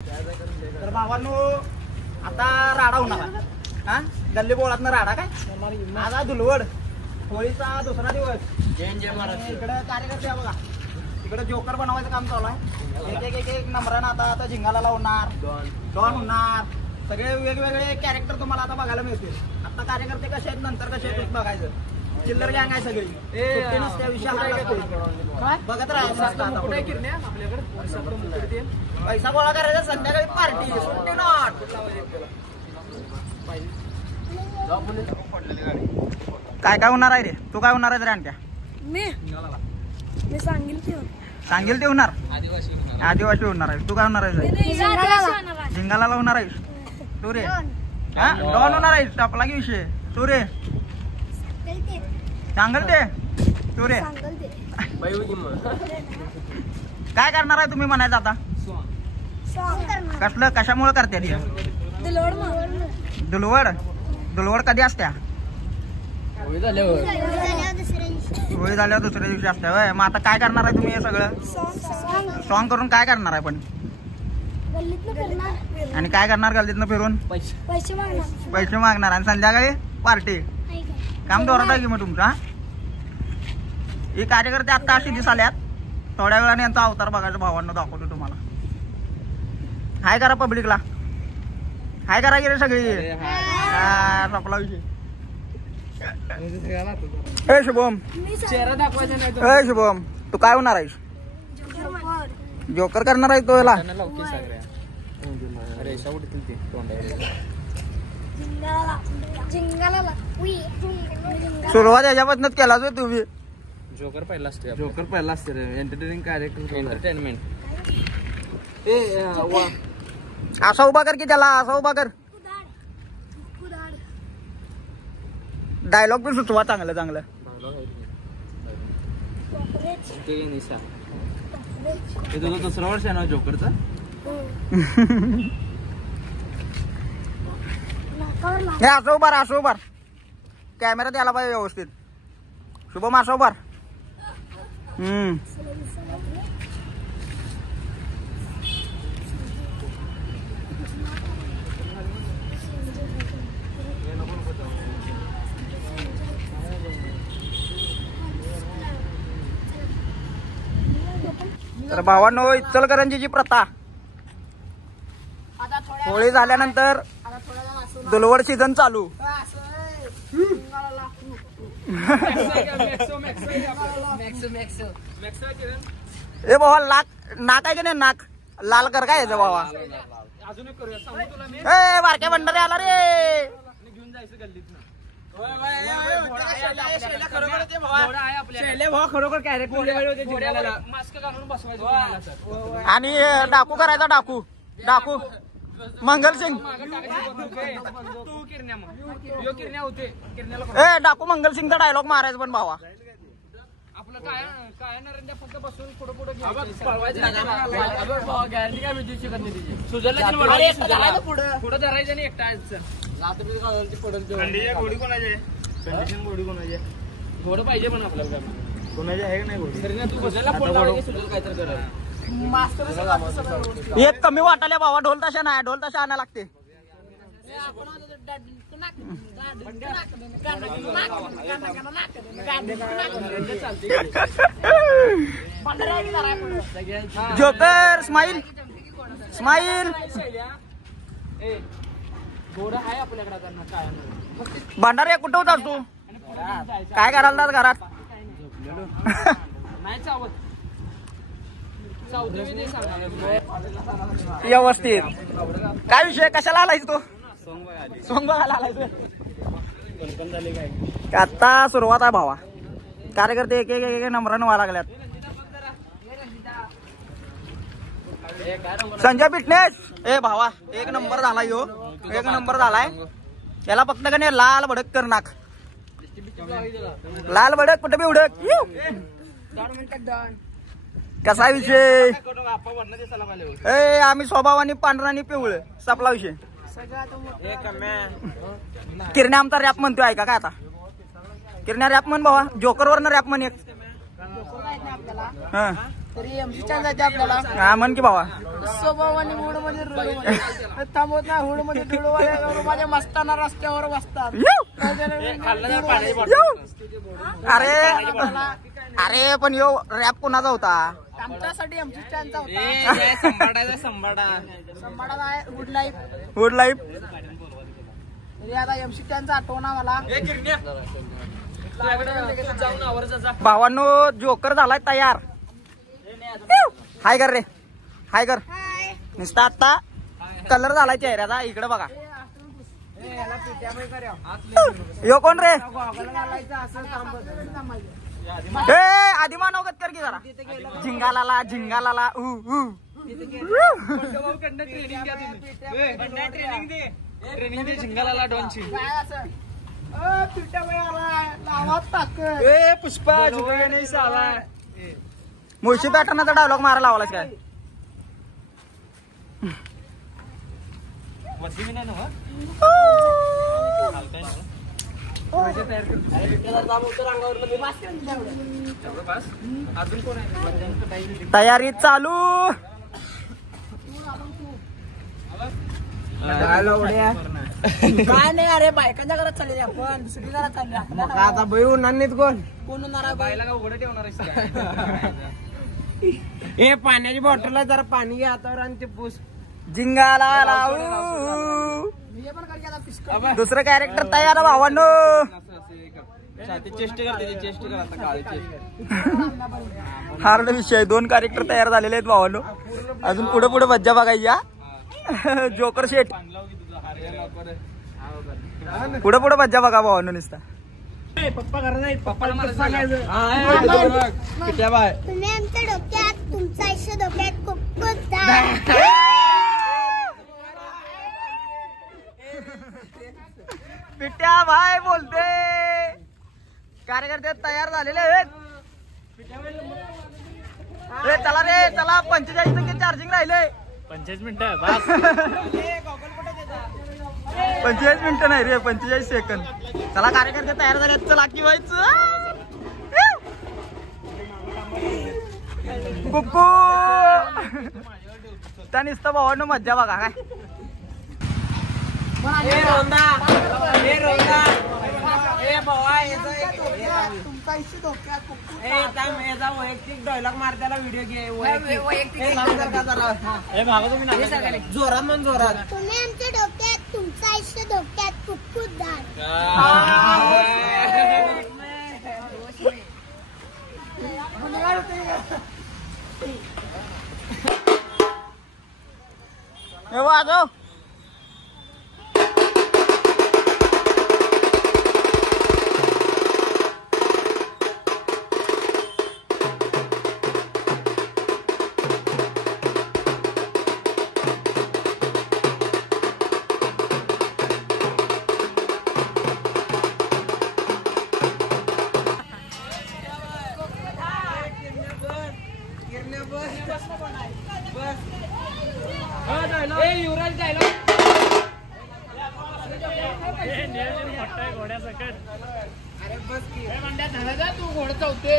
तर भावांनो आता राडा होणार हा गल्ली बोळातनं राडा काय आता धुलवड होळीचा दुसरा दिवस इकडे कार्यकर्ते बघा इकडे जोकर बनवायचं काम चालू आहे एक नंबरानं आता झिंगाला लावणार डॉन होणार सगळे वेगवेगळे कॅरेक्टर तुम्हाला आता बघायला मिळतील आता कार्यकर्ते कसे आहेत नंतर कसे आहेत बघायचं चिल्लर गँग आहे सगळी त्या विषयाला बघत राहायचं पैसा गोळा करायचा संध्याकाळी पार्टी सुट्टी नॉट काय काय होणार आहे रे तू काय होणार आहे रे आणत्या मी सांगेल ते होणार आदिवासी होणार आहे तू काय होणार आहे झिंगाला होणार आहेस तू रे हा डॉन होणार आहेस आपला की विषय तू रे सांगल ते तू रे काय करणार आहे तुम्ही म्हणायचं आता कसलं कशामुळे करते दुलवड दुलवड कधी असत्या होळी झाल्यावर दुसऱ्या दिवशी असत्या वय मग आता काय करणार आहे तुम्ही हे सगळं सॉंग करून काय करणार आहे पण आणि काय करणार गल्लीतनं फिरून पैसे मागणार आणि संध्याकाळी पार्टी काम दोरत आहे की मग तुमचा हे कार्यकर्ते आता अशी दिसाल्यात थोड्या वेळाने यांचा अवतार बघायचा भावांना दाखवतो तुम्हाला हाय करा पब्लिकला हाय करा गेले सगळी आपला विषय ए शुभम ए शुभम तू काय होणार आहेस जोकर करणार आहे तो याला सुरुवात याच्यापासूनच केला जो तुम्ही जोकर पहिला असते एंटरटेनिंग एंटरटेनमेंट असा उभा कर की त्याला असा उभा कर डायलॉग पण सुचवा चांगलं चांगलं तुझं दुसरं वर्ष आहे ना जोकरचं असं उभार असं उभार कॅमेरा द्यायला पाहिजे व्यवस्थित शुभम असं उभार तर भावांनो इचलकरंजीची प्रथा होळी झाल्यानंतर दुलवड सीझन चालू ए भावा नाक आहे की नाही नाक लाल कर काय याचं भावा ए बारक्या भंडारे आला रे घेऊन जायचं गल्लीत आणि डाकू करायचा डाकू डाकू मंगलसिंग ए डाकू मंगलसिंगचा डायलॉग मारायचा पण भावा आपलं काय नरेंद्र फक्त बसून पुढे पुढे धरायचं आणि एकटा घोडं पाहिजे पण आपल्याला कोणाची आहे नाही घोडी तू बसायला काय तर कर एक कमी वाटायला बाबा ढोल ताशा नाही ढोल ताशा आणायला लागते जोकर स्माइल स्माइल घोडं आहे आपल्याकडे भंडारे कुठं होतास तू काय करायला घरात नाही चावत व्यवस्थित काय विषय कशाला आलायस तू सोंग बघायला आलायस आता सुरुवात आहे भावा कार्यकर्ते एक एक एक नंबरानं व्हायला लागल्यात संजय फिटनेस ए भावा एक नंबर झाला यो एक नंबर झालाय याला फक्त का नाही लाल भडक कर नाक लाल भडक कुठे बी उडक कसा विषय ए आम्ही स्वभावाने पांढरानी पिवळ सपला विषय किरण्या आमचा रॅप म्हणतोय ऐका काय आता किरण्या रॅप म्हण भावा जोकर वरनं रॅप म्हण एक तरी एमसी चान्स जायचे आपल्याला. हा म्हण की भावा. स्वभावाने हुड मध्ये थांबवत नाही. हुड मध्ये डुडू माझ्या मस्ताना रस्त्यावर बसतात. अरे अरे पण यो रॅप कोणाचा होता? आमच्यासाठी एमसी चान्सचा होता. संभाळा आहे गुड लाईफ. Good life. तरी आता एमसी चान्सचा आठवणा मला. भावांनो जोकर झालाय तयार. हाय कर रे. हाय कर. नुसता आता कलर झालाय चेहऱ्याचा. इकडे बघा. यो कोण रे? ए आधी मानवगत कर की जरा. झिंगालाला झिंगालाला ट्रेनिंग दे झिंगाला डॉनची. पुष्पा नाही साला. मुळशी पॅटर्नचा डायलॉग मारा लावलास काय? तयारी चालू. काय नाही अरे बायकांच्या घरात चालले आपण. दुसरी घरात चालले आता बाई उन्हात नाहीत कोण. कोण होणार बायला का उघडं ठेवणार हे पाण्याची बॉटल जरा पाणी घ्या हातावर आणि ते पूस. जिंगाला लावू. मी पण कर आता पिस्का. दुसरं कॅरेक्टर तयार भावांनो. चेष्ट करते चेष्ट कर आता काळी चेष्ट. हार्ड विषय. 2 कॅरेक्टर तयार झालेले आहेत भावांनो. अजून पुढे पुढे मज्जा बघायची. जोकर शेट पुढे पुढे मज्जा बघा भावांनो नुसता. पप्पा घरात नाही. पप्पाला तुम्ही आमच्या डोक्यात तुमचं आयुष्य डोक्यात खूप पिट्या भाई बोलते. कार्यकर्ते तयार झालेले आहेत. रे चला रे चला. 45 चार्जिंग राहिले. 25 मिनिटं 45 मिनिटं नाही रे 45 सेकंद. चला कार्यकर्ते तयार झाले. चला की व्हायचं. कुक्कू त्या नुसतं भावांनो मज्जा बघा काय. तुमचा आयुष्य डोक्यात वैयक्तिक डायलॉग मार. त्याला व्हिडिओ घे. जोरात म्हण जोरात. तुम्ही आमच्या डोक्यात तुमचं आयुष्य डोक्यात कुक्कुट दार. वाजव. युवराज डायलॉग. तू घोड चावते.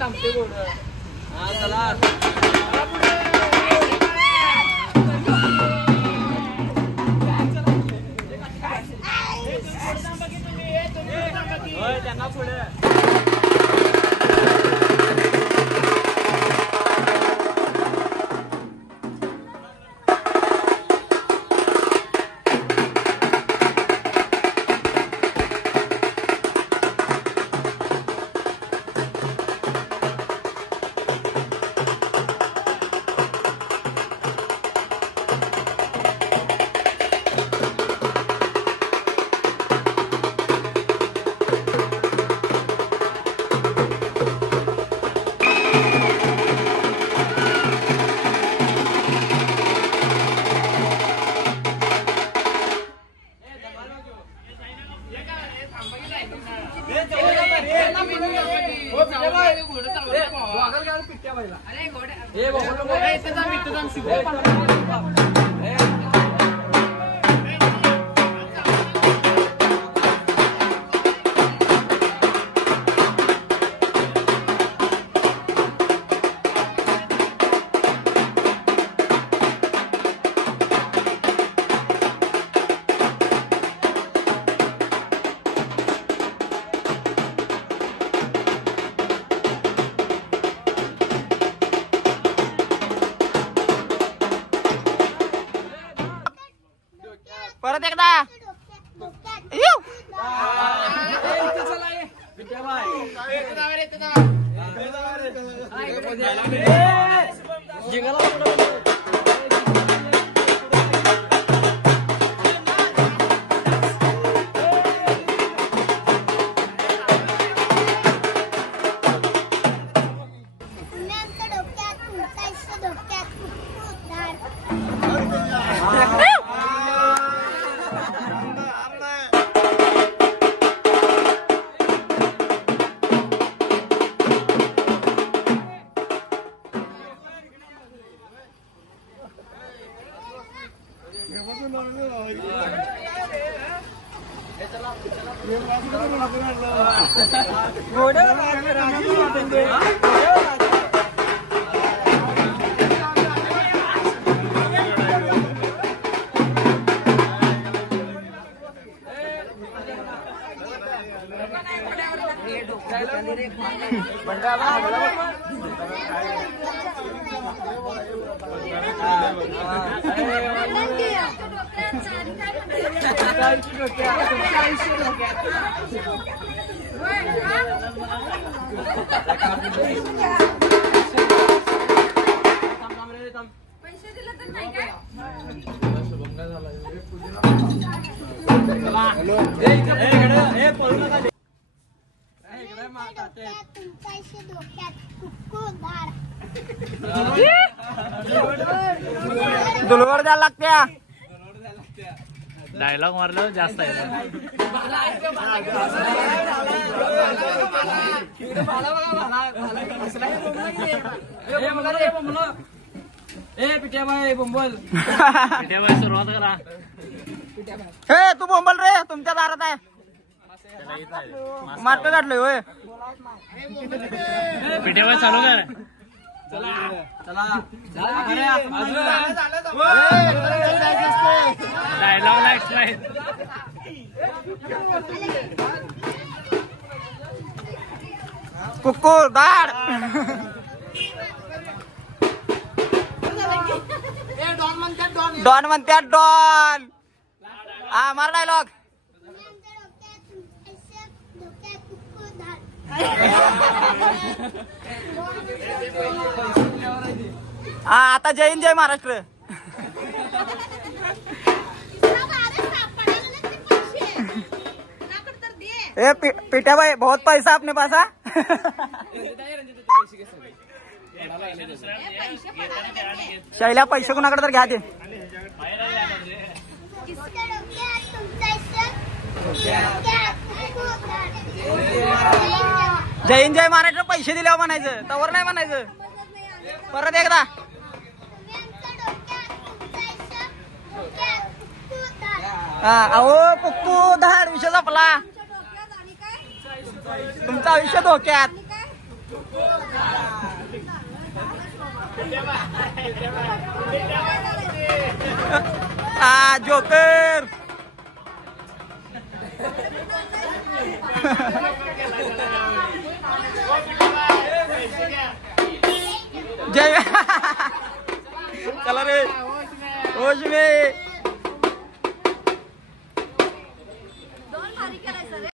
थांबते घोड. चला त्यांना पुढे. परत एकदा डोक्यात येऊ. तुम्ही आमच्या डोक्यात तुमचं आयुष्य धोक्यात कुक्कू धाड डोक्यात तुमचं आयुष्य धोक्यात कुक्कू धाड दुलवर द्यायला लागत्या. डायलॉग मारलं जास्त आहे. पिट्याबाई बोंबल पिट्याबाई सुरुवात करा. हे तू बोंबल रे तुमच्या दारात आहे. मार्क काढलोय होय. पिट्याबाई चालू कर. डायलॉग लाईट कुक्कू दाड. डॉन म्हणतात डॉन. हा मार डायलॉग. तुम्ही आमच्या डोक्यात तुमचं आयुष्य धोक्यात कुक्कू धाड हा आता जय हिंद जय महाराष्ट्र. ए पिट्या भाई बहुत पैसा अपने पास. शैल्या पैसे कोणाकडे तर घ्या ते. तुमच्या डोक्यात तुमचं आयुष्य धोक्यात कुक्कू धाड जय हिंद जय महाराष्ट्र पैसे दिल्यावर म्हणायचं तवर नाही म्हणायचं. परत एकदा. तुम्ही आमच्या डोक्यात तुमचं आयुष्य धोक्यात कुक्कू धाड हा अहो कुक्कू धाड विषय आपला. तुमचं आयुष्य धोक्यात. हा जोकर. जय चला रे होश में.